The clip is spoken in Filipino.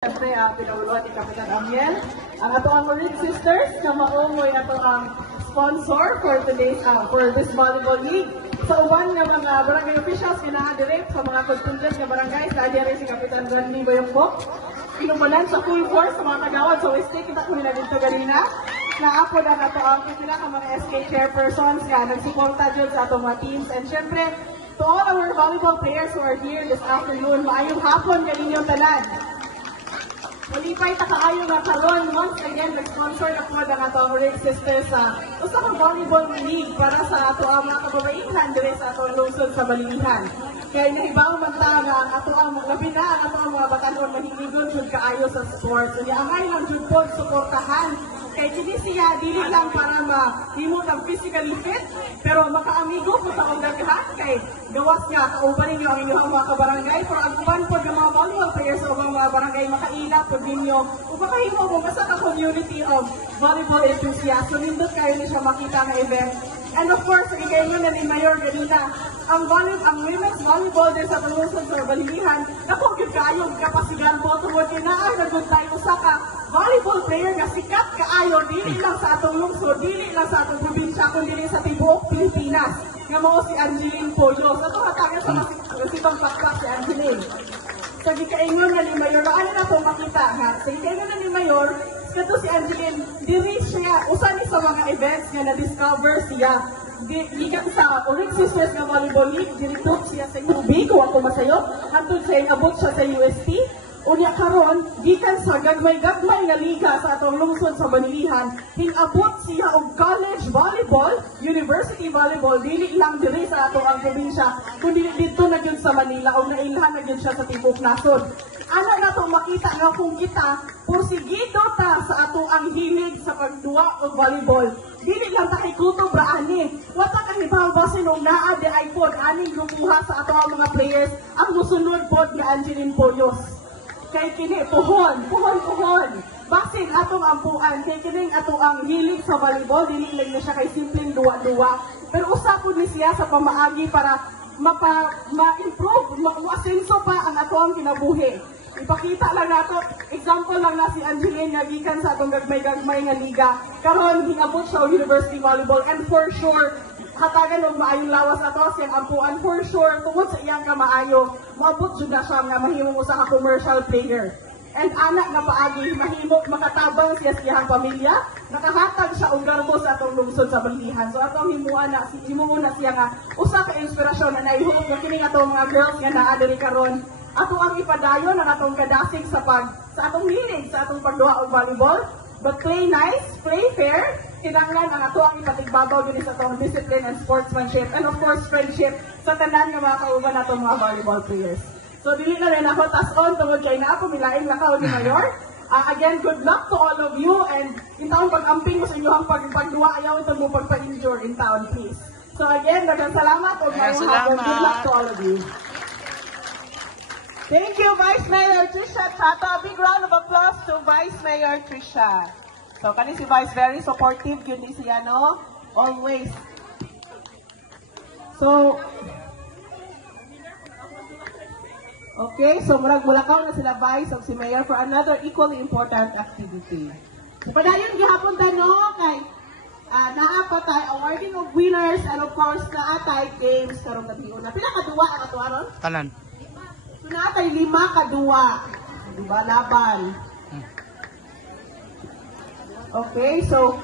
Siyempre, pinaguluhan ni Kapitan Amiel. Ang ato ang Red Sisters, na maungoy na ito ang sponsor for today's, for this volleyball league. Sa uban ng mga barangay officials, kinaka-direct sa mga contingent ng barangay, sa rin si Kapitan Randy Boyongbo. Pinumanan sa full force sa mga kagawad. So, kita ko nila dito ganina. Naapod ang ato ang pinaka mga SK chairpersons nga, nagsuporta dyan sa atong mga teams. And syempre, to all our volleyball players who are here this afternoon, maayong hapon kaninyong tanan. Malipay takaayo na karon once again nag-sponsor na po ng atong Red Sisters sa usa ka volleyball league para sa ato ang mga kababaihan dire sa atong lungsod sa Balilihan. Kaya nahibaw man ta nga ang ato ang labi na ang ato ang mga batanon mahinigon jud kaayo sa sports. Unya amay lang jud pod suportahan kay kini siya dili lang para mahimo kang physically fit pero makaamigo po sa daghan kay gawas nga kauban ninyo ang inyong mga kabarangay for ang uban pod ng mga volleyball players o mga barangay makaila pod ninyo ug makahimo mo basta ka community of volleyball enthusiasts. So nindot kayo ni siya makita nga event. And of course, igayon na ni Mayor ganina, ang women's volleyball din sa Lungsod sa Balilihan, naku, yun kayo, kapasigan po, tungkol kinaan, nagod tayo sa ka, volleyball player na sikat kaayo, dili lang sa atong lungsod, dili lang sa atong probinsya, kundi sa tibuok Pilipinas. Nga mo si Angeline Poyos. Ito hatangin sa masitang pakpak si Angeline. Sa gikaingon na ni Mayor, ano na po makita nga? Sa gikaingon na ni Mayor, kato si Angeline, diri siya, usan ni sa mga events nga na-discover siya. Gikan sa Red Sisters nga volleyball league, diritot siya sa Ubi, kung ako masayo, hantod sa inabot siya sa UST. Unya karon, gikan sa gagmay-gagmay nga liga sa atong lungsod sa Balilihan, hinabot siya og college volleyball, university volleyball, dili lang diri sa atong ang probinsya, kundi dito na gyud sa Manila o nailhan na gyud siya sa tibok nasod. Ano na to makita nga kung kita porsigido ta sa ato ang hilig sa pagduwa og volleyball. Dili lang ta kay kutob ra ani. Wata ka hibaw basin og naa di iPod aning gumuha sa ato ang mga players ang musunod pod nga Angeline Poyos. Kay kini puhon. Basin atong ampuan kay kining ato ang hilig sa volleyball dili lang na siya kay simpleng duwa-duwa. Pero usapod ni siya sa pamaagi para ma-improve, ma-asenso pa ang ato ang kinabuhi. Ipakita lang nato, example lang na si Angeline nga gikan sa atong gagmay-gagmay nga liga. Karon hingabot sa university volleyball and for sure hatagan og maayong lawas ato siyang ampuan for sure tungod sa iyang kamaayo maabot jud na siya nga mahimong usa ka commercial player. And anak nga paagi mahimo makatabang siya sa iyang pamilya, nakahatag siya og garbo sa atong lungsod sa Balilihan. So atong himuon na siya nga usa ka inspirasyon na naihulog nga kini atong mga girls nga naa diri karon. Ato ang ipadayon ang atong kadasig sa atong hilig sa atong pagduwa og volleyball. But play nice, play fair, kinanglan ang ato ang ipatigbabaw din sa atong discipline and sportsmanship and of course friendship sa tanan nga mga kauban natong mga volleyball players. So dili na rin ako tas-on tungod kay naa pumilaing lakaw ni Mayor. Again, good luck to all of you and in taong pag-amping mo sa inyong pagduwa ayaw ito mo pagpa-injure in town, please. So again, daghang salamat o mayong hapon. Good luck to all of you. Thank you, Vice Mayor Trisha Tato. A big round of applause to Vice Mayor Trisha. So, kani si Vice very supportive, yun din siya, no? Always. So, okay, so mulakaw na sila Vice of si Mayor for another equally important activity. So, padayon gihapon tayo, kay naa pa tayo awarding of winners and of course naa tayo games karong gabi una. Pila kaduwa ang ato aron? Tanan. Natay 5 kaduwa. Diba? Laban. Okay, so